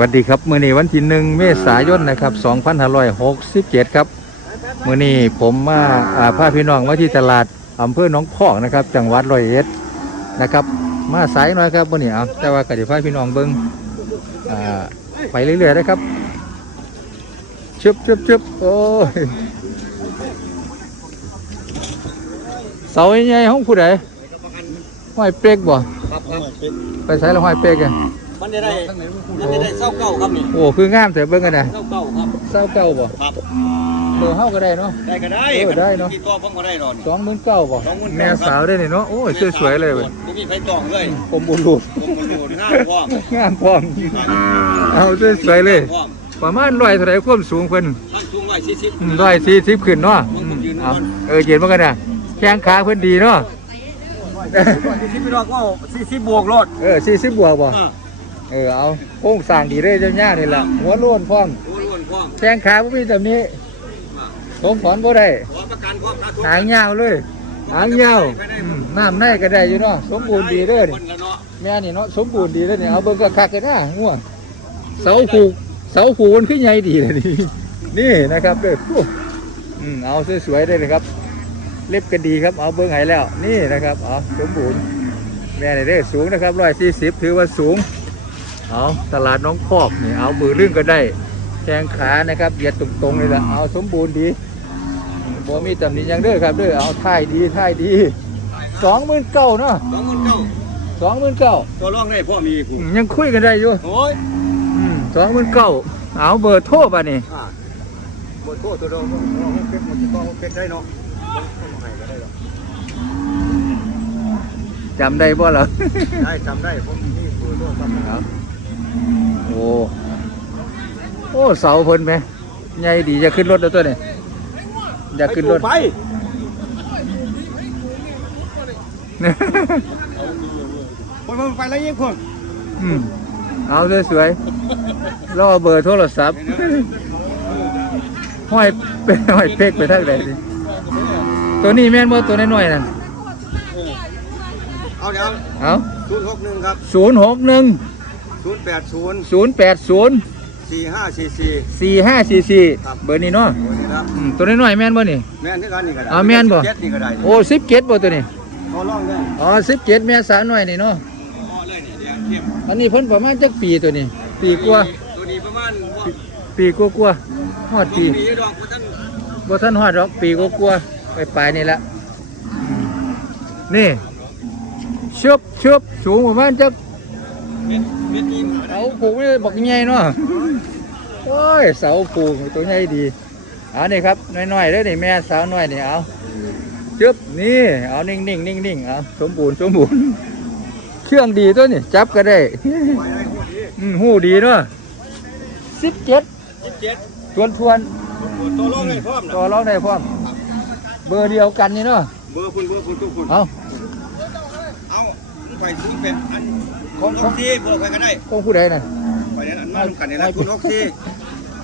สวัสดีครับมื้อนี้วันที่หนึ่งเมษายนนะครับ2567 ครับมื้อนี้ผมมาอ่าพาพี่น้องมาที่ตลาดอำเภอหนองพอกนะครับ จังหวัดร้อยเอ็ดนะครับ มาสายหน่อยครับมื้อนี้เอาแต่ว่าก็สิพาพี่น้องเบิ่งอ่าไปเรื่อยๆนะครับชึบชึบชึบโอ้ยเสาใหญ่ๆของผู้ใดห้อยเป๊กบ่ครับครับไปใช้แล้วห้อยเป๊กอะ มันจะได้มันจะได้เศร้าเก้าครับนี่โอ้คืองามแต่เบิ่งกันนะเศร้าเก้าครับเศร้าเก่าบ่ครับเบอร์เฮาก็ได้เนาะได้ก็ได้เออได้เนอะกี่ตัวผมก็ได้หรอกสองหมื่นเก้าบ่29,000แม่สาวได้นี่เนาะโอ้ยสวยๆเลยเว้ยผมมีไฟตองเลยผมบุรูดผมมันอยู่ห้าพร้อมงามพร้อมเอาสวยๆเลยพร้อมประมาณร้อยเท่าไหร่ความสูงเพิ่นท่านสูงไว้สี่สิบร้อยสี่สิบขึ้นเนาะผมอืมยืนเอาก่อนเออเย็นมากันนะแข้งขาเพิ่นดีเนาะสี่สิบพี่น้องก็สี่สิบบวกรถเออสี่สิบบวกบ่อ่า เออเอาโค้งสร้างดีเลยเจ้าย่านี่แหละหัวโล้วนพร้อมโอ้ล้วนพร้อมแข้งขาบ่มีแบบนี้อ่าผมถอนบ่ได้ขอประกันพร้อมนะทุกหางยาวเลยหางยาวอืมน้ำในก็ได้อยู่เนาะสมบูรณ์ดีเด้อคนี่นละเนาะแม่นี่เนาะสมบูรณ์ดีเลยเนี่ยเอาเบิ่งก็คักกันนะง่วงเสาผูกเสาผูกมันขึ้นใหญ่ดีเลยนี่นี่นะครับเด้อโอ้อืมเอาสวยๆได้เลยครับ เล็บกันดีครับเอาเบิ่งให้แล้ว นี่นะครับเอาสมบูรณ์แม่นี่เด้อสูงนะครับร้อยสี่สิบถือว่าสูง เอาตลาดน้องพอกนี่เอามือลื่นก็ได้แข้งขานะครับเหยียดตรงๆเลยละเอาสมบูรณ์ดีอืมบ่มีตำหนิหยังเด้อครับเด้อเอาท่ายดีท่ายดีสองหมื่นเก้าเนาะสองหมื่นเก้าสองหมื่นเก้าตัวร่องได้พ่อมีกูอืมยังคุยกันได้อยู่โอ้ยสองหมื่นเก้าเอาเบอร์โทรป่ะนี่อ่าบนโต๊ะตัวเราเราให้เป็ดหมดที่ต้องเป็ดได้เนาะให้ก็ได้หรอกจำได้บ่เหรอได้จำได้ผมมีตัวโลดจำได้ โอ้โอ้เสาเพิ่นไหมใหญ่ดีจะขึ้นรถแล้วตัวนี้อยากขึ้นรถไปคนมันไปแล้วยิงคนอืมเอาสวยๆรอเบอร์โทรศัพท์ห้อยเป็นห้อยเป๊กไปทางไหนดิตัวนี้แม่นบ่ตัวน้อยๆนั่นเอาเดี๋ยวเอาศูนย์หกหนึ่งครับศูนย์หกหนึ่ง ศูนย์แปดศูนย์ศูนย์แปดศูนย์สี่ห้าสี่สี่สี่ห้าสี่สี่ครับเบอร์นี้เนาะตัวนี้นะอืมตัวน้อยๆแม่นบ่นี่ แม่นที่กันนี่ก็ได้เอาแม่นบ่ เจ็ดนี่ก็ได้โอ้สิบเจ็ดบ่ตัวนี้ เขาล่องได้อ๋อสิบเจ็ดแม่สาวน้อยนี่เนาะพอเลยนี่เดี๋ยวเข้มอันนี้เพิ่นประมาณจักปีตัวนี้ ปีกว่าตัวนี้ประมาณว่าปีกว่ากว่าฮอดปีปีดอกเพราะท่านบ่ทันฮอดหรอกปีกว่ากว่าไปปลายนี่ละอืมนี่ชุบชุบสูงประมาณจัก เม็ดเม็ดอินเอาผูกไว้บักใหญ่เนาะโอ้ยเสาผูกตัวใหญ่ดีเอานี่ครับน้อยๆเด้อนี่แม่สาวน้อยนี่เอาจึบนี่เอานิ่งๆนิ่งๆเอาสมบูรณ์สมบูรณ์เครื่องดีตัวนี่จับก็ได้ไปได้หัวดีอืมหูดีเนาะสิบเจ็ดสิบเจ็ดทวนทวนตัวล่องได้พร้อมๆนะต่อร้องได้พร้อมเบอร์เดียวกันนี่เนาะเบอร์คุณเบอร์คุณทุกคนเอาเอาไปศูนย์แปดอัน ของนของกที่เบอร์ใครก็ได้ของผู้ใดน่ะไปนั้นอันมาลงกันนี่นะคุณนกที่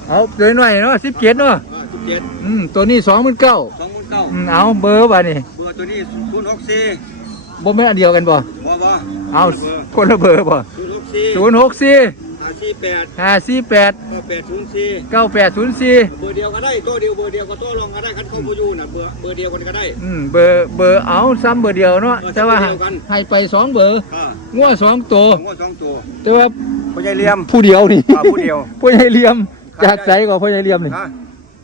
เอาตัวหน่อยเนาะสิบเจ็ดเนาะสิบเจ็ดอืมตัวนี้สองหมื่นเก้าสองหมื่นเก้าอืมเอาเบอร์บ่นี่เบอร์ตัวนี้ศูนย์หกสี่บ่แม่นอันเดียวกันบ่บ่บ่เอาเบอร์คนละเบอร์บ่ศูนย์หกสี่ศูนย์หก สี่ห้าสี่แปดห้าสี่แปดก็แปดศูนย์สี่เก้าแปดศูนย์สี่เบอร์เดียวก็ได้ตัวเดียวเบอร์เดียวก็ตัวรองก็ได้คันเข้าไปอยู่น่ะเบอร์เบอร์เดียวกันก็ได้ อืมเบอร์เบอร์เอาซ้ำเบอร์เดียวเนาะเออแต่ว่าซ้ำเบอร์เดียวกัน ให้ไปสองเบอร์อ่างัวสองตัวผมว่าสองตัวแต่ว่าพ่อใหญ่เหลี่ยมผู้เดียวนี่ อ่าผู้เดียว พ่อใหญ่เหลี่ยม ครับ จากไสกับพ่อใหญ่เหลี่ยมนี่ฮะ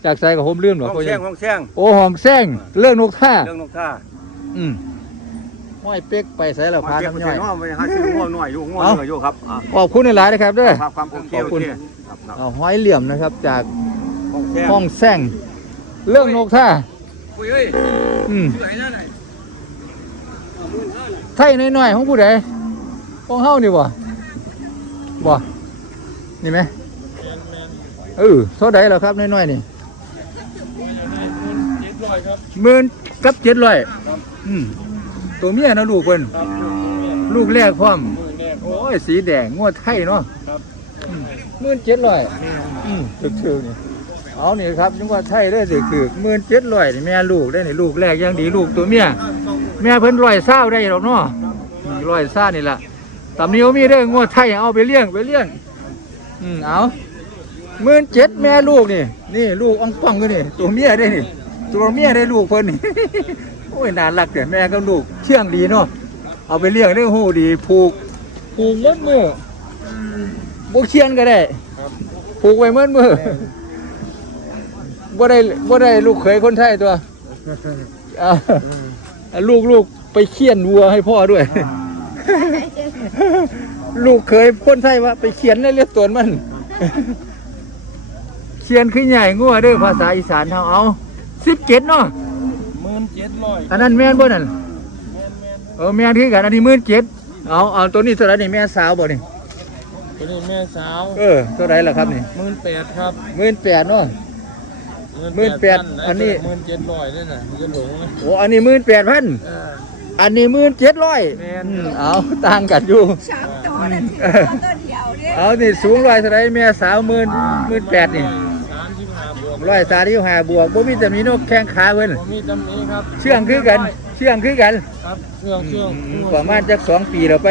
จากไสกับผมเลื่อนหรอห้องพ่อใหแซญ่งห้องแซงโอ้หอมแซงเรื่องนกท่าเรื่องนกท่าอืม ห้อยเป๊กไปใส่แล้วพาเก็บน้ำไปย่อยน้องไปหาซื้อง่วงหน่อยอยู่ง่วงเอ้าหน่อยอยู่ครับอ่าขอบคุณหลายๆนะครับเด้อครับความโอเคขอบโอคุณเคครับครับเอาห้อยเหลี่ยมนะครับจากห้องแซงห้องแซงเรื่องนกท่าคุยเอ้ยอืมชื่อไอ้นั่นน่ะเอาหมื่นห้าน่ะไทยน้อยๆของผู้ใดของเฮานี่บ่บ่นี่ไหมเออเท่าใดแล้วครับน้อยๆนี่หมื่นกับเจ็ดร้อยอืม ตัวเมียนะลูกเพิ่นลูกแรกพร้อมโอ้ยสีแดงงวดไทยเนาะหมื่นเจ็ดร้อยอืมถึกๆนี่เอานี่ครับนึกว่าไทยได้สิคือหมื่นเจ็ดร้อยนี่แม่ลูกได้นี่ลูกแรกยังดีลูกตัวเมียแม่เพิ่นร้อยเศร้าได้หรอกเนาะอืมร้อยเศร้านี่ล่ะตำนี้เขามีเด้องวดไทยเอาไปเลี้ยงไปเลี้ยงอืมเอาหมื่นเจ็ดแม่ลูกนี่ นี่ลูกอ่องป่องอยู่นี่ตัวเมียได้นี่ตัวเมียได้ลูกเพิ่นนี่ โอ้ยน่ารักเด้อแม่กับลูกเชื่องดีเนาะเอาไปเลี้ยงได้หูดีผูกผูกมัดมือบ่เคียนก็ได้ผูกไว้มัดมือบ่ได้บ่ได้ลูกเขยคนไทยตัวลูกลูกไปเคียนวัวให้พ่อด้วย ลูกเคยคนไทยว่าไปเขียนในเลือดตัวมันเขียนขึ้นใหญ่งัวด้อภาษาอีสานเฮาเอาสิบเจ็ดเนาะ จ็ดร้อยอันนั้นแม่นบ่นั่นเออแม่นคือกันอันนี้หมื่นเจ็ดเอาเอาตัวนี้เท่าไหร่นี่แม่สาวบ่นี่ตัวนี้แม่สาวเออเท่าไหร่ล่ะครับนี่หมื่นแปดครับหมื่นแปดเนาะหมื่นแปดอันนี้ หมื่นเจ็ดร้อยนี่น่ะจะหลงไหมโอ้อันนี้หมื่นแปดพันเออ อันนี้หมื่นเจ็ดร้อยแม่น เอาต่างกันอยู่ สามตัวนั่นสิตัวเดียวเนี่ยเอานี่สูงร้อยเท่าไหร่แม่สาวหมื่นหมื่นแปดนี่ ร้อยสามสิบห้าบวกบ่มีแต่มีนกแข้งขาเพิ่นผมมีตำหนี้ครับเชื่องคือกัน เชื่องคือกันครับเครื่องเครื่องอืมประมาณจักสองปีแล้วไป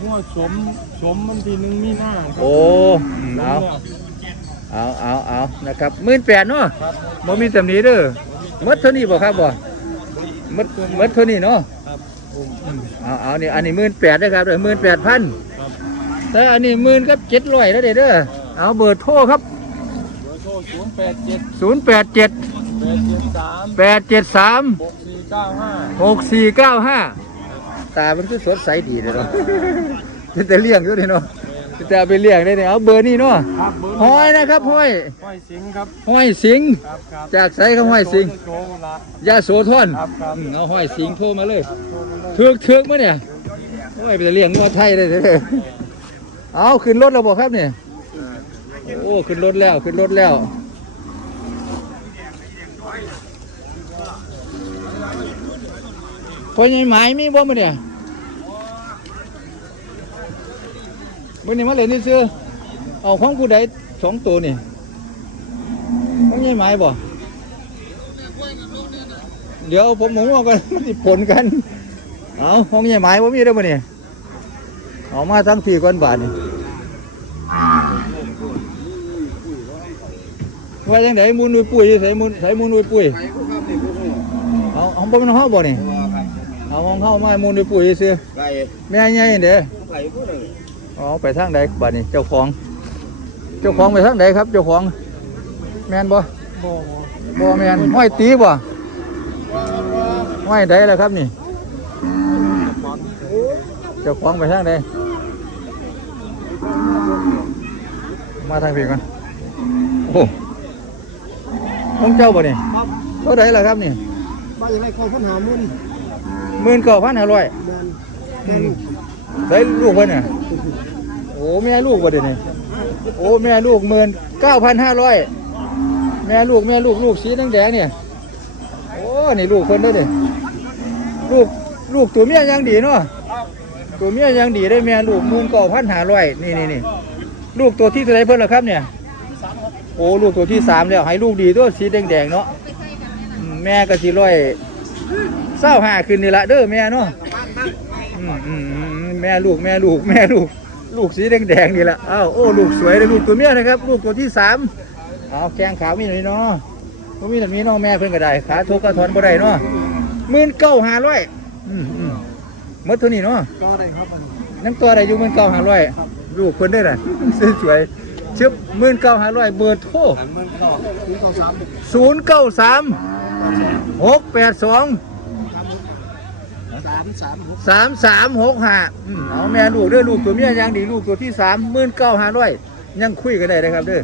หัวสมสมมันทีหนึงมีหน้าครับโอ้อืมเอาเอาเอาเอานะครับหมื่นแปดเนาะครับบ่มีตำหนิเด้อหมดเท่านี้บ่ครับบ่หมดหมดเท่านี้เนาะครับผมอืมเอาเอานี่อันนี้หมื่นแปดนะครับเด้อหมื่นแปดพัน ครับ แต่อันนี้หมื่นกับเจ็ดร้อยแล้วเด้อเด้อ เอาเบอร์โทรครับเบอร์โทร ศูนย์แปดเจ็ดศูนย์แปดเจ็ดแปดเจ็ดสามแปดเจ็ดสามหกสี่เก้าห้าหกสี่เก้าห้าตามันคือสดใสดีเลยเนาะเป็นแต่เลี้ยงอยู่นี่เนาะเป็นแต่เอาไปเลี้ยงได้เนี่ยเอาเบอร์นี่เนาะครับเบอร์ห้อยนะครับห้อยห้อยสิงห์ครับห้อยสิงห์ครับครับจากไสครับห้อยสิงห์โชว์ละยาโสธรครับครับอืมเอาห้อยสิงห์โทรมาเลยโชว์มาเลยเถือกเถือกมาเนี่ยโอ้ยไปเลี้ยงงอไทยได้เลยเอาขึ้นรถแล้วบอกครับเนี่ยโอ้ขึ้นรถแล้วขึ้นรถแล้ว พอใหญ่หมายมีบ่มาเนี่ยมื่อนี้มาเล่นนี่ซื้อเอาของผู้ใดสองตัวนี่ของใหญ่หมายบ่เดี๋ยวผมหมูเอากันมันผลกันเอาห้องใหญ่ไม้ว่มีได้บ่เนี่ยเอามาทั้งพี่ก่อนบาทนี่ว่าจังไดมูลนุยปุ๋ยใส่มูลใส่มูลนุยปุ๋ยเอาเอาบ่แม่นเฮาบ่เนี่ย เอาของเฮามามูลนุยปุ๋ยซื้อไก่แม่ใหญ่เด้อไก่พวกนึงเอาไปทางใดบาดนี้เจ้าของ เจ้าของไปทางใดครับ เจ้าของ แม่นบ่บ่บ่แม่นห้อยตีบ่ห้อยใดล่ะครับนี่ เจ้าของไปทางใดมาทางพี่ก่อนโอ้ของเจ้าบ่นี่เท่าใดล่ะครับนี่บ้านอะไรคนพันหามุ่น หมื่นเก้าพันห้าร้อยเดินได้ลูกเพิ่นน่ะโอ้แม่ลูกบ่เดี๋ยวนี้โอ้แม่ลูกหมื่นเก้าพันห้าร้อยแม่ลูกแม่ลูกลูกสีแดงๆเนี่ยโอ้นี่ลูกเพิ่นเด้อนี่ลูกลูกตัวเมียยังดีเนาะตัวเมียยังดีได้แม่ลูกหมื่นเก้าพันห้าร้อยนี่นี่นี่ลูกตัวที่เท่าไหรเพิ่นล่ะครับเนี่ยโอ้ลูกตัวที่สามแล้วให้ลูกดีตัวสีแดงๆเนาะอืมแม่ก็สิร้อย เศร้าหาขึ้นนี่ละเด้อแม่เนาะอืมอืมอืมแม่ลูกแม่ลูกแม่ลูก ลูกสีแดงๆนี่แหละอ้าวโอ้ลูกสวยเลยลูกตัวเมียนะครับ ลูกตัวที่สามเอาแข้งขาวมีหน่อยเนาะก็มีแต่มีน้องแม่เพิ่นก็ได้ขาทุกกระทอนบ่ได้เนาะหมื่นเก้าห้าร้อยอืมอืมหมดเท่านี้เนาะ ก็ได้ครับน้ำตัวอะไรอยู่หมื่นเก้าห้าร้อยลูกเพิ่นได้ล่ะ สวยๆชึบหมื่นเก้าห้าร้อยเบอร์โทรหันมันก็คือเขาสามศูนย์เก้าสามหกแปดสองสามสามหกสามสามหกห้าเอาแม่ลูกเด้อลูกตัวเมียยังดีลูกตัวที่สามหมื่นเก้าห้าร้อยยังคุยกันได้นะครับเด้อ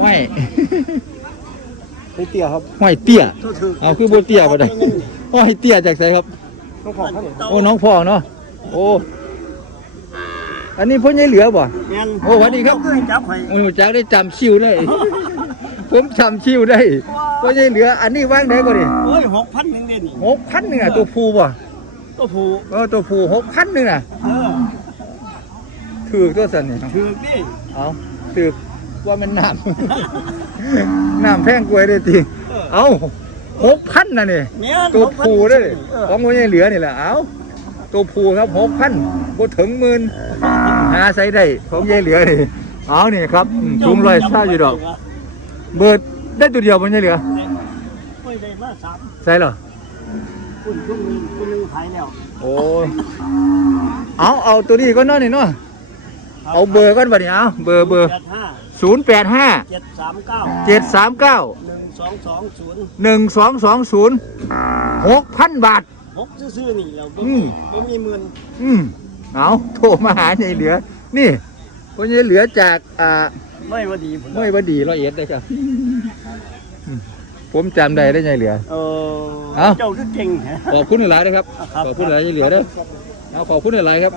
ห้อยไปเตี้ยครับห้อยเตี้ยโทษถือเอาคือโบเตี้ยมาได้ห้อยเตี้ยจากไหนครับต้องขอครับโอ้น้องพ่อเนาะโอ้อันนี้พ่อใหญ่เหลือบ่แม่นโอ้สวัสดีครับเพื่อนจับให้โอ้จักได้จำชิวได้ผมจำชิวได้พ่อใหญ่เหลือ อันนี้ว่างได้บ่ดิโอ้ยหกพันหนึ่งเด่นหกพันหนึ่งอะตัวผู้บ่ ตัวผูเออตัวผู้หกพันหนึ่งอะเออถือตัวสันนี่ถือดิเอาสืบว่ามันน้ำน้ำแพงกล้วยได้ทีเอาหกพันนะนี่แม่นตัวผูได้เลยเออของมันยังเหลือนี่แหละเอาตัวผูครับหกพันบ่ถึงหมื่นหาใส่ได้ของยายเหลือนี่เอานี่ครับอืมสูงร้อยเศร้าอยู่ดอก เบิดได้ตัวเดียวมันยังเหลือไม่ได้มาสามใช่เหรอคุณคุณนึงคุณนึง ขายแล้วโอ้ยเอาเอาตัวนี้ก็นอนนี่เนาะเอาเบอร์ก่อนบัดนี้เอาเบอร์เบอร์แปดห้าศูนย์แปดห้าเจ็ดสามเก้าเจ็ดสามเก้าหนึ่งสองสองศูนย์หนึ่งสองสองศูนย์หกพันบาทหกซื้อๆนี่แล้วบ่อืมีมบ่มีเงินอืมเอาโทรมาหาใหญ่เหลือ นี่คนใหญ่เหลือจากอ่าไม่ว่าดีผมไม่ว่าดีร้อยเอ็ดได้ครับอืม ผมจำได้ได้ใหญ่เหลือ เออเอ้าเจ้าคือเก่งฮะ ขอบคุณหลายๆนะครับ ครับ ขอบคุณหลายใหญ่เหลือเด้อเอาขอบคุณหลายๆครับ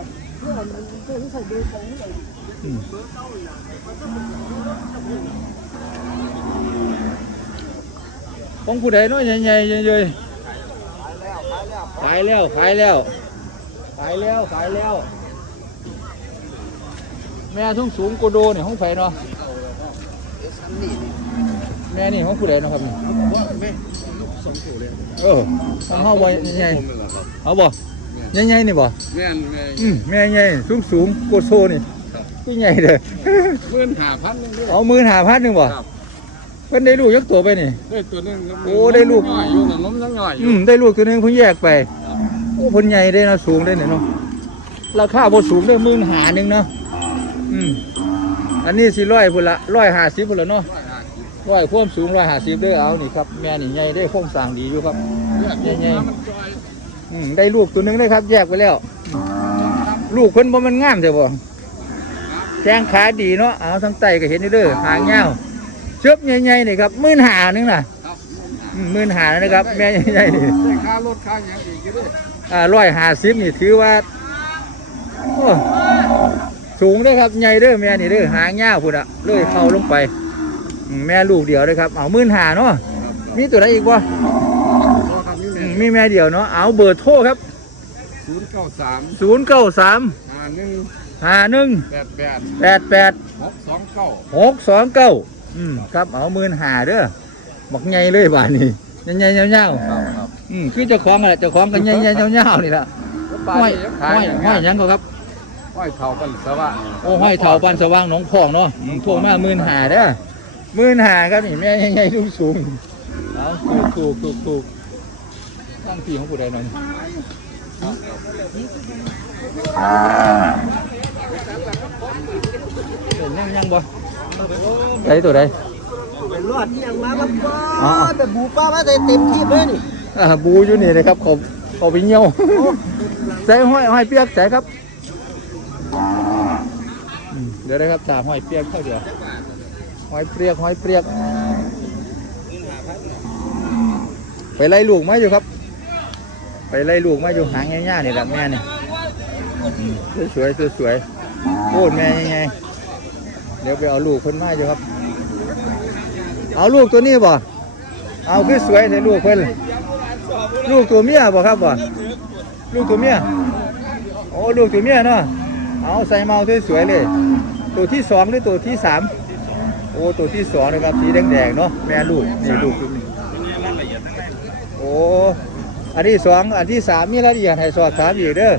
อืมของผู้ใดเน้อยใหญ่ๆใหญ่ๆขายแล้วขายแล้วขายแล้วขายแล้ว แม่ทุ่งสูงโกโดเนี่ยห้องไฟเนาะ แม่นี่ห้องผู้ใดเนาะครับนี่เออห้องเฮาบ่ใหญ่ๆเอาบ่ใหญ่ๆนี่บ่แม่นแม่อืมแม่ใหญ่สูงสูงโกโซนี่คือใหญ่เด้อเมื่นหาพันนึงด้วย เอามือหาพันหนึ่งบ่ครับ เพิ่นได้ลูกยักตัวไปนี่ ได้ตัวนึงโอ้ได้ลูก น้อยอยู่กับนมยังน้อยออืยู่ มได้ลูกตัวหนึงเพิ่งแยกไปโอ้เพิ่นใหญ่ได้นะสูงได้เนี่ยเนาะราคาบ่สูงเด้อหมื่นหาหนึงเนาะอืมอันนี้สิร้อยพุ่นละร้อยห้าสิบพุ่นละเนาะร้อย ความสูงร้อยห้าสิบเด้อเอานี่ครับแม่นี่ใหญ่ได้โครงสร้างดีอยู่ครับใหญ่ๆอืมได้ลูกตัวหนึงได้ครับ แยกไปแล้ว ลูกเพิ่นบ่มันงามใช่บ่แข้งขาดีเนาะเอาทั้งไตก็เห็นอยู่เด้อหางยาวเชือบใหญ่ๆนี่ครับหมื่นหานึงน่ะหมื่นหานะครับ แม่ใหญ่ๆนี่ได้ค่ารถค่าหยังอีกอยู่ด้วยอ่าร้อยห้าสิบนี่ถือว่าโอ้สูงเด้อครับใหญ่เด้อแม่นี่เด้อหางยาวพุ่นอะเลยเข้าลงไป แม่ลูกเดียวเด้อครับเอาหมื่นหาเนาะมีตัวไหนอีกบ่รอครับนี่อืแม่มมีแม่เดียวเนาะเอาเบอร์โทรครับศูนย์เก้าสาม0 9 3ห้าหนึ่ง5 1แปดแปด8 8หกสองเก้า6 2 9อืมครับเอาหมื่นหาเด้อบักใหญ่เลยบ้านนี้ใหญ่ๆยาวครับครับๆอืมคือเจ้าของอะไรเจ้าของกันใหญ่ๆยาวๆนี่ล่ะห้อยห้อยห้อยหยังก็ครับห้อยเข่ากันสว่างโอ้ห้อยเถาปันสว่างหนองพองเนาะอืมโทรมาหมื่นหาเด้อห มื่นหาครับนี่แม่ใหญ่ๆลูกสูงเอาถูกถูกถูกถูกตั้งที่ของผู้ใดหน่อยเป็นยังยังบ่ใส่ตัวใดเป็นรอดที่ยังมาครับอ๋อแต่บูป้ามาได้เต็มที่เลยนี่อ่าบูอยู่นี่นะครับเขาเขาไปเหี่ยวใส่ห้อยห้อยเปียกใส่ครับอืมเดี๋ยวนะครับถามห้อยเปียกเข้าเดี๋ยว หอยเปรียกหอยเปรียก ไปไล่ลูกมาอยู่ครับ ไปไล่ลูกมาอยู่หางง่ายๆนี่แหละแม่นี่สวยๆสวยๆโคตรแม่ยังไงเดี๋ยวไปเอาลูกคนมาอยู่ครับ เอาลูกตัวนี้บ่เอาคือสวยใส่ลูกเพิ่นลูกตัวเมียบ่ครับบ่ลูกตัวเมียโอ้ลูกตัวเมียเนาะเอาใส่เมาสวยๆเลย ตัวที่สองหรือตัวที่สาม โอ้ตัวที่สองนะครับสีแดงๆเนาะแม่ลูกนี่ลูกตัวนี้โอ้อันที่สองอันที่สามมีรายละเอียดให้สอดสามอีกเด้อ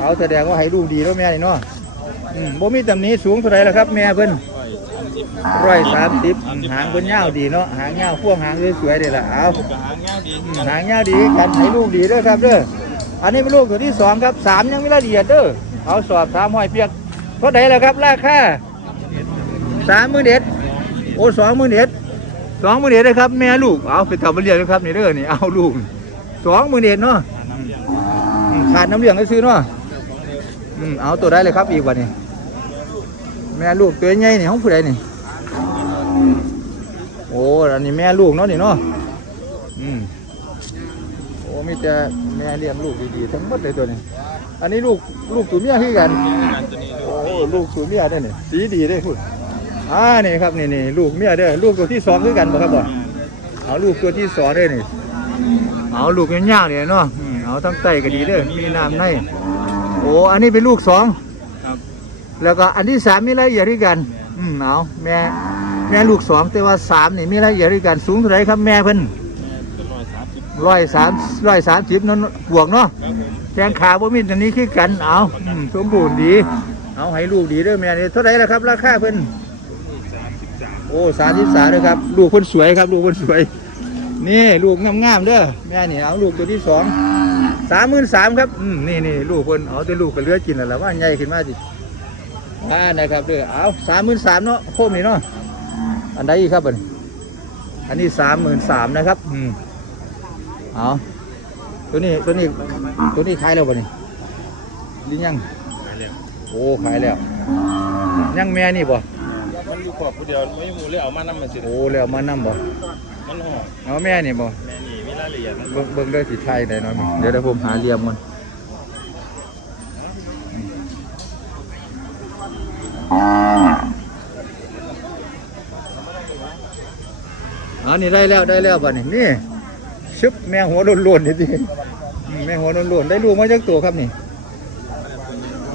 เอาแสดงว่าให้ลูกดีแล้วแม่นี่เนาะอืมบ่มีตำหนี้สูงเท่าไหร่แล้วครับ แม่เพิ่นร้อยสามสิบหางคนยาวดีเนาะหางยาวพ่วงหางสวยๆเลยล่ะเอาอืมหางยาวดีกันให้ลูกดีเด้อครับเด้ออันนี้เป็นลูกตัวที่สองครับสามยังไม่ละเอียดเด้อเอาสอบสามห้อยเปียกเท่าไหร่แล้วครับราคาสามมื่นเอ็ด โอ้สองหมื่นเอ็ดสองหมื่นเอ็ดนะครับ แม่ลูก เอาไปทำมาเรียนเลยครับนี่เด้อนี่เอาลูกสองหมื่นเอ็ดเนาะอืมขาดน้ำเลี้ยงก็ซื้อเนาะอืมเอาตัวได้เลยครับอีกวันนี้แม่ลูกตัวใหญ่นี่ห้องผู้ใดนี่โอ้อันนี้แม่ลูกเนาะนี่เนาะอืมโอ้มีแต่แม่เลี้ยงลูกดีๆทั้งหมดเลยตัวนี้ อันนี้ลูกลูกตัวเมียคือกันโอ้ลูกตัวเมียได้นี่สีดีได้พูด อ่านี่ครับนี่นี่ลูกเมียเด้อลูกตัวที่สองคือกันบ่ครับบ่เอาลูกตัวที่สองเด้อนี่เอาลูกยาวๆเนี่ยเนาะอืมเอาทั้งไตก็ดีเด้อมีน้ำในโอ้อันนี้เป็นลูกสองแล้วก็อันที่สามมีรายละเอียดด้วยกันอืมเอาแม่แม่ลูกสองแต่ว่าสามนี่มีรายละเอียดด้วยกันสูงเท่าไหรครับแม่เพิ่นร้อยสามร้อยสามสิบนั่นบวกเนาะแทงขาบ่มีอันนี้คือกันเอาอืมสมบูรณ์ดี เอาให้ลูกดีเด้วยแม่นี่เท่าไหรล่ะครับ ราคาเพิ่นเโอ้สามสิบสามเลยครับ ลูกคนสวยครับ ลูกคนสวย นี่ลูกงามๆเด้อแม่เนี่ยเอาลูกตัวที่สองสามหมื่นสามครับอืมนี่นี่ลูกคนเอาแต่ลูกก็เลือกินแล้วว่าใหญ่ขึ้นมาจิอ่านะครับเด้อเอาสามหมื่นสามเนาะโคมนี่เนาะอันใดอีกครับอันอันนี้สามหมื่นสามนะครับอืมเอาตัวนี้ตัวนี้ตัวนี้ขายแล้วป่ะนี่หรือยังโอ้ขายแล้ว ยังแม่นี่บ่ มันอบผู้เดียวไม่มูเลยเอามานำมาสิโอ้แล้วมานำบ่มันห่อเอาแม่นี่บ่แม่นี่มีรายละเอียดเบิ่งเบิ่งได้สิไทยได้น่อยมั้ยเดี๋ยวเดี๋ยวผมหาเหรียมมันอันนี้ได้แล้วได้แล้วบัดนี้นี่ชึบแมงหัวโล้นๆนี่ดิแมงหัวโล้นๆได้ลูกมาจากตัวครับนี่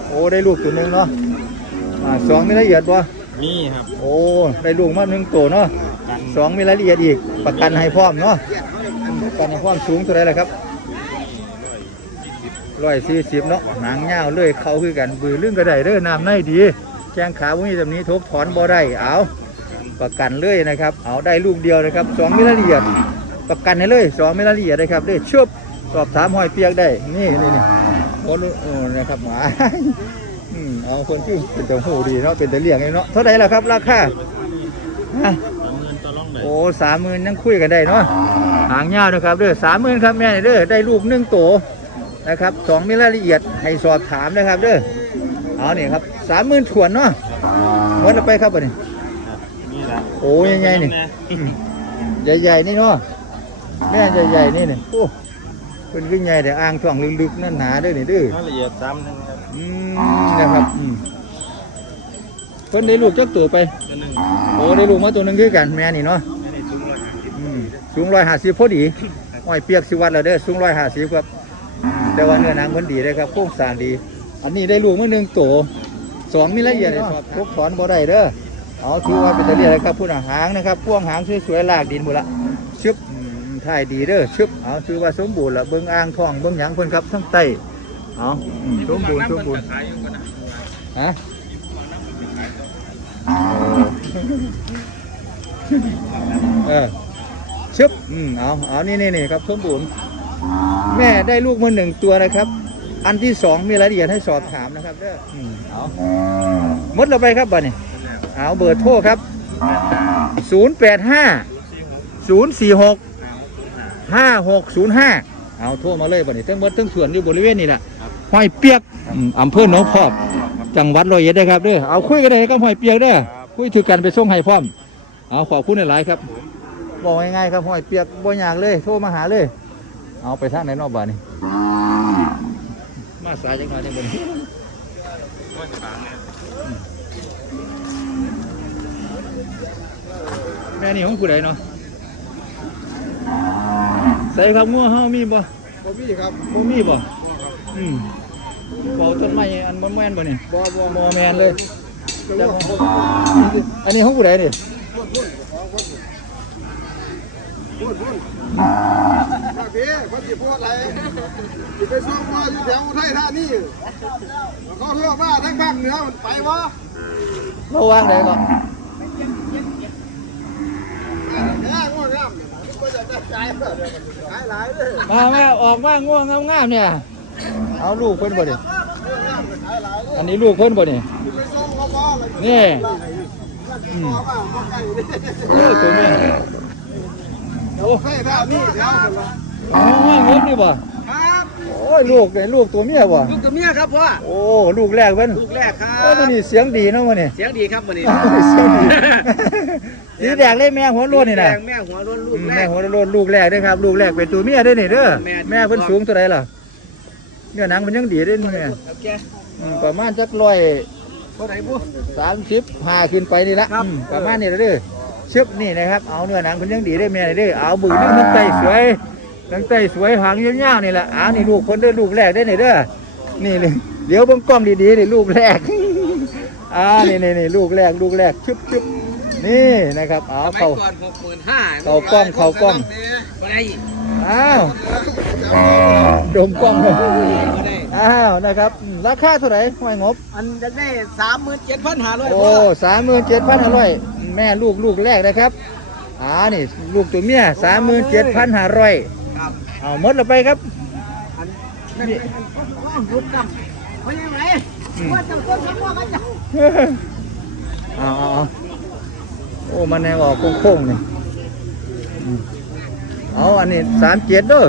โอ้ได้ลูกตัวหนึงเนาะอ่าสองมีละเอียดบ่ มีครับโอ้ได้ลูกมาหนึ่งตัวเนาะสองมีรายละเอียดอีกประกันให้พร้อมเนาะประกันให้พร้อมสูงเท่าไหรล่ะครับร้อยสี่สิบเนาะหางยาวเลยเขาคือกันบือลึ่งกระไดเด้อน้ำในดีแข้งขาพวกนี้แบบนี้ทบถอนบ่ได้เอาประกันเลยนะครับ เอาได้ลูกเดียวนะครับสองมีรายละเอียด ประกันให้เลยสองมีรายละเอียดนะครับเด้อชุบสอบถามหอยเปียกได้นี่นี่นี่โอ้โอ้นะครับหมาอืม เอาคนที่เป็นเจ้าหูดีเนาะเป็นแต่เลี้ยงไงเนาะเท่าไหร่ล่ะครับ ราคาฮะเอาเงินต่อรองเลยโอ้สามหมื่นยังคุยกันได้เนาะหางยาวนะครับเด้อสามหมื่นครับแม่เด้อได้ลูกหนึ่งโตนะครับสองมีรายละเอียดให้สอบถามนะครับเด้อเอาเนี่ยครับสามหมื่นถวนเนาะหมดแล้วไปครับอันนี้นี่ละโอ้ยใหญ่ๆนี่อืมใหญ่ๆนี่เนาะแม่ใหญ่ๆนี่นี่โอ้เป็นวิ่งใหญ่แต่อ่างช่องลึกๆนั่นหนาเด้อนี่เด้อรายละเอียดซ้ำนึงครับ อืมนะครับอืมเพิ่นได้ลูกจักตัวไปตัวหนึ่งโอ้ได้ลูกมาตัวหนึงคือกันแม่นี่เนาะแม่นี่สูงร้อยห้าสิบอืมสูงร้อยห้าสิบพอดีห้อยเปียกสิวัดแล้วเด้อสูงร้อยห้าสิบครับ แต่ว่าเนื้อหนังมันดีเลยครับโครงสร้างดี อันนี้ได้ลูกมาหนึ่งตัวสองมีละเอียดเลยครับพกถอนบ่ได้เด้อเอาถือว่าเป็นตะเลียเลยครับพูดหางนะครับพ่วงหางสวยๆลากดินหมดละ ชึบอืมถ่ายดีเด้อชึบ เอาถือว่าสมบูรณ์ละเบิ้งอ่างทองเบิ้งหยังเพิ่นครับทั้งไต เอาอืมสมบูรณ์สมบูรณ์ขายอยู่กันนะฮะเออชึบอืมเอาเอานี่นี่นี่ครับสมบูรณ์แม่ได้ลูกมาหนึ่งตัวนะครับ อันที่สองมีรายละเอียดให้สอบถามนะครับเด้ออืมเอาหมดเราไปครับบัดนี้เอาเบอร์โทรครับ 0 8 5 0 4 6 5 6 0 5 เอาโทรมาเลยบัดนี้ทั้งหมดทั้งส่วนอยู่บริเวณนี้แหละ ห้อยเปียกอืมอำเภอหนองพอกจังหวัดร้อยเอ็ดได้อครับเด้อเอาคุยกันเลยกับหอยเปียกเด้อคุยถือกันไปส่งให้พร้อม เอาขอบคุณหลายๆครับ บอกง่ายๆครับหอยเปียกบ่ยากเลย โทรมาหาเลย เอาไปทางไหนนอกบ้านนี่มาสายจังหน่อยจังบนว่าจะบางเนี่ยแม่นี่ของผู้ใดเนาะใส่ครับงัวเฮามีบ่บ่มีครับ บ่มีบ่ อืม เบาต้นไม้อันบ่แม่นบ่นี่บ่บ่บ่แม่นเลยจังอันนี้ของผู้ใดนี่พูดพูดมาพี่เขาสิพูดอะไรสิไปซ่อมว่าอยู่แถวอุทัยธานีเขาเรียกว่าทั้งภาคเหนือมันไปวะเราวางได้ก็แย่ง่วงงามเนี่ยมันก็จะได้ใจขายหลายเลยมาแม่ออกมาง่วงงามๆเนี่ย เอาลูกเพิ่นบ่นี่งามขายหลายเลยอันนี้ลูกเพิ่นบ่นี่ไปซ่อมเขาว่าอะไรนี่อืมว่าบ่ใกล้นี่เออตัวนี้โอ้ให้ท่านี่เดี๋ยวคนละโหงบนี่บ่ครับโอ้ยลูกเนี่ยลูกตัวเมียบ่ลูกกับเมียครับพ่อโอ้ลูกแรกเพิ่นลูกแรกครัโอ้ตัวบนี้เสียงดีเนาะมื้อนี้เสียงดีครับวันนี้เสียงดีสีแดงเลยแม่หัวโล้นนี่น่ะแม่หัวร้นลูอืกมแรแม่กหัวโล้นลูกแรกเด้อครับ ลูกแรกเป็นตัวเมียเด้อนี่เด้อแม่แม่เพิ่นสูงเท่าใดล่ะ เนื้อหนังมันยังดีเด้อนี่แม่โอเคอืมประมาณจักร้อยเท่าไหร่บุสามสิบห้าขึ้นไปนี่ละครับอืมประมาณนี้ละเด้อชึบนี่นะครับ เอาเนื้อหนังมันยังดีได้แม่นี่เด้อเอาบือนึ่งทั้งไตสวยทั้งไตสวยหางยาวๆนี่แหละเอานี่ลูกคนเด้อลูกแรกได้อนี่เด้อนี่เลยเดี๋ยวเบิ่งกล้องดีๆนี่ลูกแรกอ่านี่นี่นี่ลูกแรกลูกแรกชึบชึบนี่นะครับเอาสมัยเขาก่อนหกหมื่นห้าเข้ากล้องเข้ากล้องก็ได้ อ้าวดมกล้องก็ได้อ้าวนะครับอืมราคาเท่าไหร่ห้อยงบ อันจะได้สามหมื่นเจ็ดพันห้าร้อยโอ้สามหมื่นเจ็ดพันห้าร้อยแม่ลูกลูกแรกนะครับอ่านี่ลูกตัวเมียสามหมื่นเจ็ดพันห้าร้อยครับเอาหมดแล้วไปครับนั่นเป็นรูปกำเพราะยังไงว่าจะต้นทำว่ากันจะเอาเอาเอาโอ้ มันแนงออกโค้งๆนี่อืม เอาอันนี้สามเจ็ดเด้อ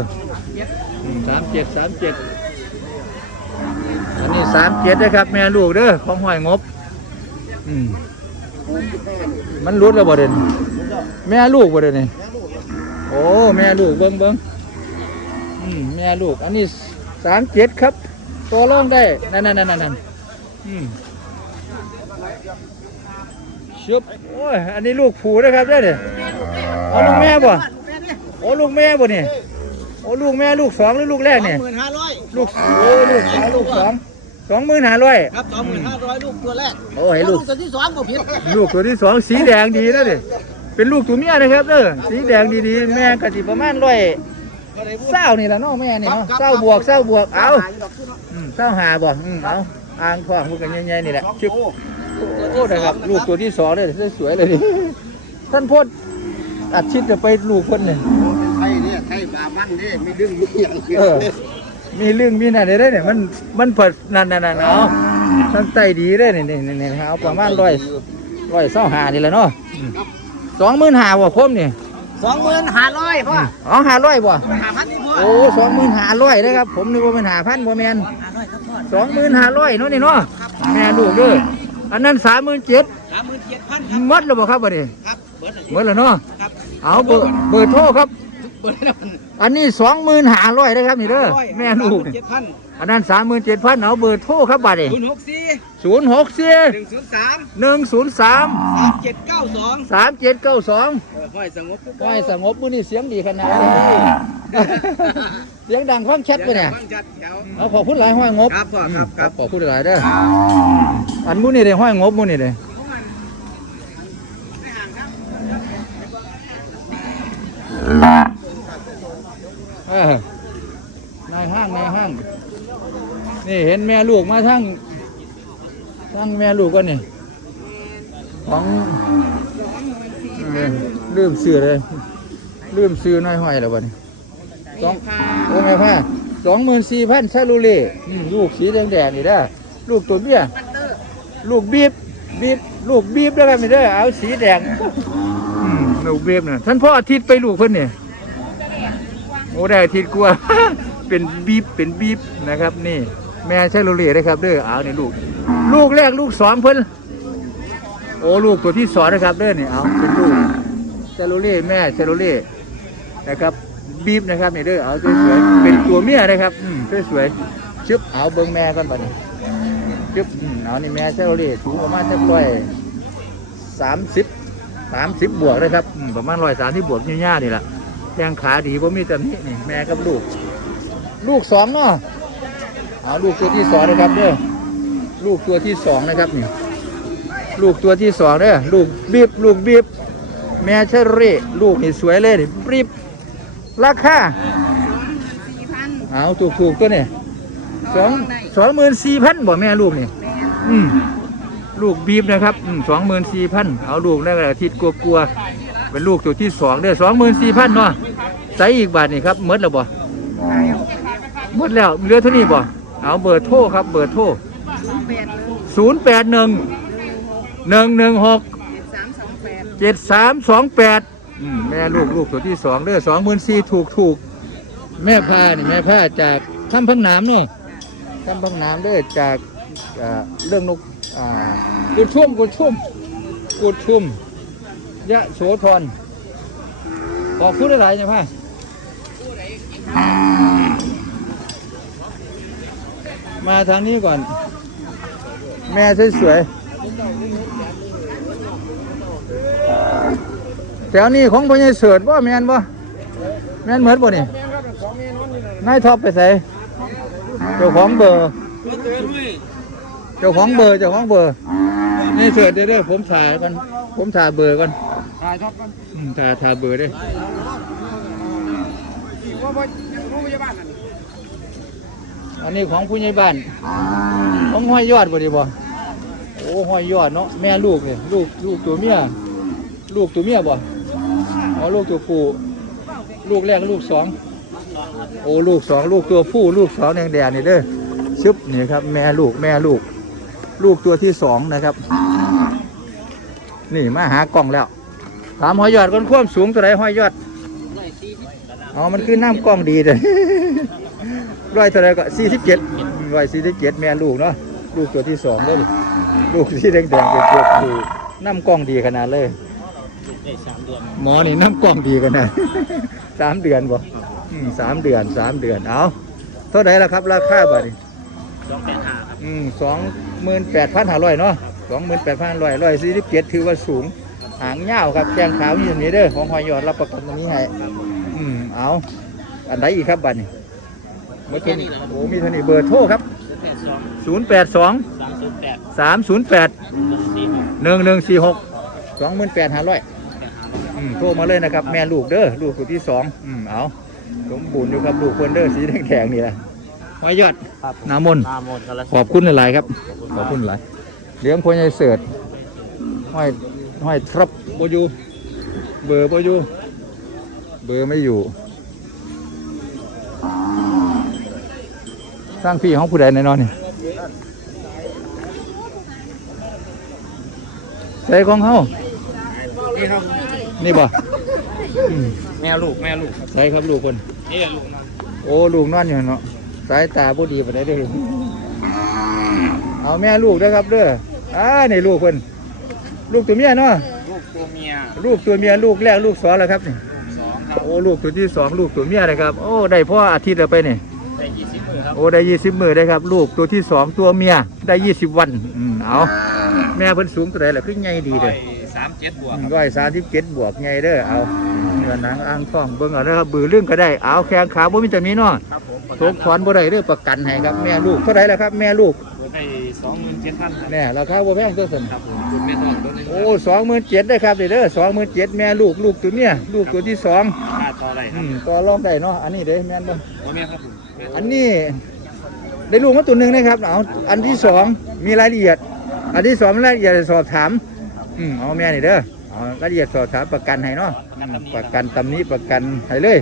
สามเจ็ดสามเจ็ดอันนี้สามเจ็ดนะครับ แม่ลูกเด้อของหอยงบ อืมมันรุดแล้วบ่เด่นแม่ลูกบ่เด่นนี่โอ้แม่ลูกเบิ้งเบิ้งอืมแม่ลูก อันนี้สามเจ็ดครับ ตัวร่องได้นั่นนั่นนั่นนั่นอืมชุบโอ้ยอันนี้ลูกผูนะครับได้เนี่ยเอาลูกแม่บ่โอ้ลูกแม่บ่เนี่ยโอ้ลูกแม่ลูกสองหรือลูกแรกเนี่ยหมื่นห้าร้อยลูกโอ้ลูกสองลูกสองสองหมื่นห้าร้อยครับสองหมื่นห้าร้อยลูกตัวแรกโอ้ให้ลูกตัวที่สองก็ผิดลูกตัวที่สองสีแดงดีแล้วดิเป็นลูกตัวเมียนะครับเด้อสีแดงดีๆ แม่กะสิประมาณร้อยเศร้านี่แหละเนาะแม่นี่เนาะเศร้าบวกเศร้าบวกเอาอืมเศร้าหาบ่อืมเอาอ่างท้องพวกกันใหญ่ๆนี่แหละชึบโอ้นะครับลูกตัวที่สองเลยสวยๆเลยดิท่านพด อัดชิดจะไปลูกคนหนึ่งไทยเนี่ยไทยบามันนี่ไม่ดึงมีอย่างเดียวเออมีเรื่องมีนั่นได้เนี่ยมันมันเปิดนั่นนั่นนั่นเอาท่านไตดีได้เนี่ยนี่นี่นี่เอาประมาณร้อยร้อยเศร้าหานี่แหละเนาะสองหมื่นหาบ่คมนี่สองหมื่นห้าร้อยพ่ออ๋อหาร้อยบ่หาพันนี่พ่อโอ้สองหมื่นหาร้อยนะครับผมนึกว่าเป็นหาพันบ่แมนห้าร้อยครับพ่อสองหมื่นหาร้อยเนาะนี่เนาะแม่ลูกเด้ออันนั้นสามหมื่นเจ็ดสามหมื่นเจ็ดพันครับมดแล้วบ่ครับบ่ดิครับเบิร์ดหมดแล้วเนาะครับ เอาเบอร์เบอร์โทรครับเบิร์ดแล้วมันอันนี้สองหมื่นหาร้อยนะครับนี่เด้อแม่ลูกนี่เจ็ดพันอันนั้นสามหมื่นเจ็ดพันเอาเบอร์โทรครับบัดนี้ศูนย์หกสี่ศูนย์หกสี่หนึ่งศูนย์สามหนึ่งศูนย์สามสามเจ็ดเก้าสองสามเจ็ดเก้าสองห้อยสงบไหวสงบมื้อนี้เสียงดีขนาดนี้เสียงดังฟังชัดไปเนี่ยฟังชัดแถวเอาขอบคุณหลายห้อยงบครับพ่อครับครับขอบคุณหลายเด้ออันมื้อนี้ได้ห้อยงบมื้อนี้เด้เนายห้างนายห้าง นี่เห็นแม่ลูกมาทั้งทั้งแม่ลูกก็นี่ ของเออลืมซื้อเลยลืมซื้อน้อยห้อยแล้วบัดนี้สองโอ้แม่ผ้าสองหมื่นสี่พันซาลูเล่ลูกสีแดงๆนี่เด้ลูกตัวเบี้ย ลูกบีบบีบลูกบีบแล้วกันไม่ได้เอาสีแดง ลูกบีบน่ะท่านพ่ออาทิตย์ไปลูกเพิ่นเนี่ยโอ้ได้อาทิตย์กลัว เป็นบีบเป็นบีบนะครับ นี่ แม่ใช่โรเล่นะครับเด้อเอานี่ลูก ลูกแรกลูกสองเพิ่นโอ้ลูกตัวที่สองนะครับเด้อเนี่เอาเป็นลูกเชโรเล่แม่เชโรเล่นะครับบีบนะครับนี่เด้อเอาสวยๆเป็นตัวเมียนะครับอืมสวยๆชึบเอาเบิ้งแม่ก่อนบัดนี้ชึบอืมเอานี่แม่เชโรเล่สูงประมาณสักร้อยสามสิบ สามสิบบวกนะครับอืมประมาณร้อยสามสิบบวกย่าๆนี่แหละแข้งขาดีผมมีแต่นี้นี่แม่กับลูก ลูกสองเนาะเอาลูกตัวที่สองนะครับเด้อลูกตัวที่สองนะครับนี่ลูกตัวที่สองเด้อลูกบีบลูกบีบแม่เชอรี่ลูกนี่สวยเลยนี่บีบราคาสี่พันเอาถูกถูกๆตัวนี่สองสองหมื่นสี่พันบ่แม่ลูกนี่อืม ลูกบีบนะครับอืมสองหมื่นสี่พันเอาลูกนั่นแหละอาทิตย์กลัวๆเป็นลูกตัวที่สองเด้อสองหมื่นสี่พันเนาะใส่อีกบาทนี่ครับหมดแล้วบ่หมดแล้วเหลือเท่านี้บ่เอาเบอร์โทรครับเบอร์โทรศูนย์แปดหนึ่งหนึ่งหนึ่งหกเจ็ดสามสองแปดแม่ลูกลูกตัวที่สองเด้อสองหมื่นสี่ถูกถูกแม่ผ้านี่แม่ผ้าจากคำพังน้ำนี่คำพังน้ำเด้อจากเรื่องนก กุดชุ่มกุดชุ่มกุดชุ่มยะโสธรขอบคุณอะไรเนี่ยพ่ามาทางนี้ก่อน แม่สวยๆแถวนี้ของพ่อใหญ่เสิร์ตว่าแมนบ่แมนเหมือนบ่นี่นายท็อปไปใส่เจ้าของเบอร์ เจ้าของเบอร์เจ้าของเบอร์ นี่เสิร์ตเด้อผมถ่ายกัน ผมถ่ายเบอร์กันถ่ายท็อปกันอืมถ่ายถ่ายเบอร์เด้อว่าว่ารู้พยาบาลนั่นอันนี้ของผู้ใหญ่บ้านของห้อยยอดบ่ดีบ่โอ้ห้อยยอดเนาะแม่ลูกเนี่ยลูกลูกตัวเมียลูกตัวเมียบ่อ๋อลูกตัวผู้ลูกแรกกับลูกสองโอ้ลูกสองลูกตัวผู้ลูกสองแดงแดงๆนี่เด้อชึบนี่ครับแม่ลูกแม่ลูก ลูกตัวที่สองนะครับ นี่มาหากล่องแล้ว ถามหอยยอดคนความสูงตัวไหนหอยยอดอ๋อมันคือน้ำกล้องดีเลยร้อยเท่าไหรก็สี่สิบเจ็ดร้อยสี่สิบเจ็ดแม่ลูกเนาะลูกตัวที่สองเลยลูกที่แดงแดงๆเป็นตัวผู้น้ำกล้องดีขนาดเลยหมอนี่น้ำกล้องดีขนาดสามเดือนบ่อืมสามเดือนสามเดือนเอาเท่าไหร่ละครับ ราคาบ่นี่อืมสอง หมื่นแปดพันห้าร้อยเนาะสองหมื่นแปดพันร้อยร้อยสี่สิบเจ็ดถือว่าสูง หางยาวครับแกงขาวนี่อย่างนี้เด้อของหอยยอดรับประกันตรงนี้ให้อืมเอาอันไหนอีกครับบัดนี้เมื่อกี้โอ้มีเท่านี้เบอร์โทรครับศูนย์แปดสองสามศูนย์แปดหนึ่งหนึ่งสี่หกสองหมื่นแปดห้าร้อยโทรมาเลยนะครับ แม่ลูกเด้อลูกตัวที่สองอืมเอาสมบูรณ์อยู่ครับลูกคนเด้อสีแดงๆนี่แหละ หอยยอดครับน้ำมนต์หน้ามนต์กันละขอบคุณหลายๆครับ ขอบคุณหลายเลี้ยงพญายเสิร์ตห้อยห้อยทรัพย์บอยู่เบอร์บอยู่เบอร์ไม่อยู่สร้างพี่ของผู้ใดแน่นอนนี่ใส่ของเฮานี่ครับนี่บ่อืมแม่ลูกแม่ลูกใส่ครับลูกคนนี่ลูกนะโอ้ลูกนอนอยู่เนาะ สายตาบ่ดีปานใดเด้อเอาแม่ลูกเด้อครับเด้ออ่านี่ลูกเพิ่นลูกตัวเมียเนาะลูกตัวเมียลูกตัวเมียลูกแรกลูกสองแล้วครับนี่สองครับโอ้ลูกตัวที่สองลูกตัวเมียเลยครับ โอ้ได้พ่ออาทิตย์แล้วไปนี่ได้ยี่สิบมือครับโอ้ได้ยี่สิบมือได้ครับ ลูกตัวที่สองตัวเมียได้ยี่สิบวันอืมเอาแม่เพิ่นสูงตัวไหนล่ะคือใหญ่ดีเลยสามเจ็ดบวกร้อยสามสิบเจ็ดบวกใหญ่เด้อเอาเนื้อหนังอ่างท้องเบิ่งเอาเด้อครับบือเรื่องก็ได้เอาแข้งขาบ่มีแต่มีเนาะครับผม ทกถอนบ่ได้เด้อประกันให้ครับแม่ลูกเท่าไหร่แล้วครับแม่ลูกได้สองหมื่นเจ็ดพันครับแน่ราคาบ่แพงตัวสันครับผมคุณแม่ทองตัวนึงโอ้สองหมื่นเจ็ดได้ครับเด้อสองหมื่นเจ็ดแม่ลูกลูกตัวเมียลูกตัวที่สองค่าต่ออะไรคอืรับมตัวรองได้เนาะอันนี้เด้แม่นบ่ตัวแม่ครับผมอันนี้ได้ลูกมาตัวหนึ่งนะครับเอาอันที่สองมีรายละเอียด อันที่สองมีรายละเอียดสอบถามอืมเอาแม่นี่เด้อเอารายละเอียดสอบถามประกันให้เนาะอืมประกันตำนี้ประกันให้เลย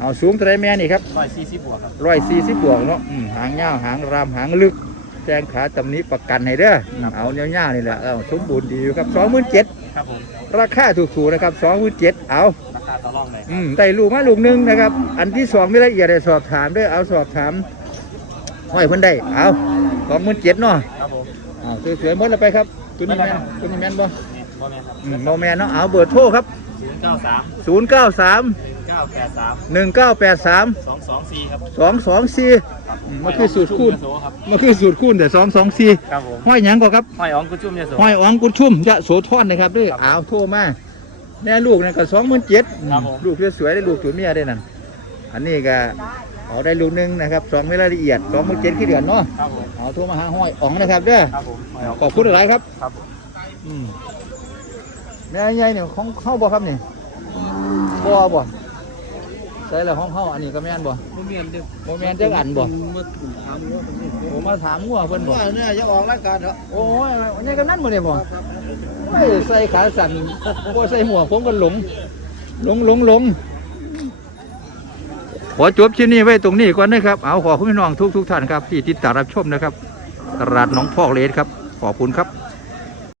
เอาสูงเท่าไรแม่นี่ครับร้อยสี่สิบบวกครับร้อยสี่สิบบวกเนาะอืมหางยาวหางรามหางลึก แจงขาตำนี้ประกันให้เด้ออืมเอาเนี้ยๆนี่แหละเอาสมบูรณ์ดีอยู่ครับสองหมื่นเจ็ดครับผมราคาถูกๆนะครับสองหมื่นเจ็ดเอา ราคาต่อรองเลยอืมได้ลูกมาลูกหนึ่งนะครับ อันที่สองมีรายละเอียดให้สอบถามด้วยเอาสอบถามห้อยเพิ่นได้ เอาสองหมื่นเจ็ดเนาะครับผมอ่าสวยๆหมดแล้วไปครับตัวนี้แม่นตัวนี้แม่นบ่นี่พ่อแม่ครับอืมโมแมนเนาะเอาเบอร์โทรครับ ศูนย์เก้าสาม0 9 3เก้าแปดสาม1 9 8 3สองสองสี่ครับ2 2 4ครับมันคือสูตรคูณโสครับมันคือสูตรคูณแต่2 2 4ครับผมห้อยหยังก็ครับห้อยอ๋องกุจุ่มยโสห้อยอ๋องกุดชุ่มยะโสธรนะครับด้วยเอาโทรมาแม่ลูกนั่นก็สองหมื่นเจ็ดครับผมลูกสวยๆได้ลูกตัวเมียได้นั่นอันนี้ก็เอาได้ลูกหนึงนะครับสองไม่รายละเอียดสองหมื่นเจ็ดขี้เดือนเนาะครับผมเอาโทรมาหาห้อยอ๋องนะครับเด้อครับผมห้อยอ๋องขอบคุณหลายครับครับผมอืม แม่ใหญ่เนี่ยของเข้าบ่ครับนี่บ่บ่ใช่แล้วของเข้าอันนี้ก็แม่นบ่บ่มีอันเดียวบ่แม่นจักอันบ่มาถามว่าเป็นนี่ผมมาถามงัวเพิ่นบ่ว่าเนี่ยอย่าออกรายการเถอะโอ้ยนี่ก็นั่นบ่ได้บ่โอ้ยใส่ขาสั่นบ่ใส่หมวกผมก็หลงหลงหลงหลงขอจบที่นี่ไว้ตรงนี้ก่อนนะครับ เอาขอบคุณพี่น้องทุกทุกๆท่านครับ ที่ติดตามรับชมนะครับ ตลาดหน้องพอกเลสครับ ขอบคุณครับ